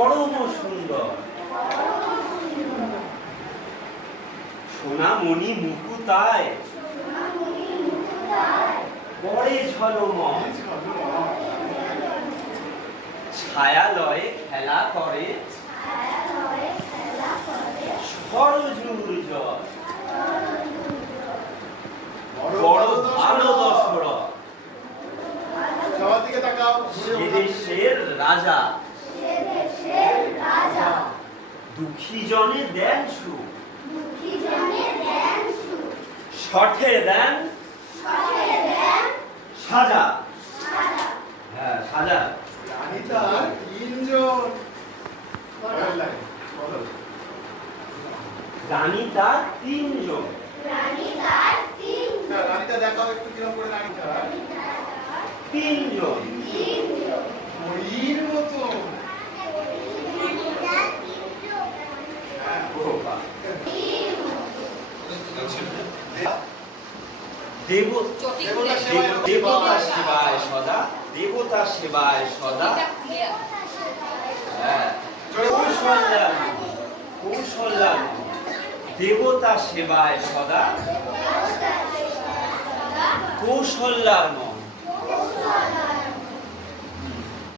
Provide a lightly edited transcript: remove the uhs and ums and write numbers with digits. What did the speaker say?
পরম সুন্দর সোনামণি মুকুতায় পরে ঝলমল ছায়ালয়ে খেলা করে সরজুর জল বড় ভালো দশরথ সে দেশের রাজা দুঃখী জনে দেন সুখ শঠে দেন সাজা হ্যাঁ সাজা রানী তার তিনজন রানীটা দেখাও একটু কিরকম করে রানীটা তিনজন ময়ূর মতো দেবতা সেবায় সদা দেবতা সেবায় সদা কৌশল্যাম দেবতা সেবায় সদা কৌশল্যার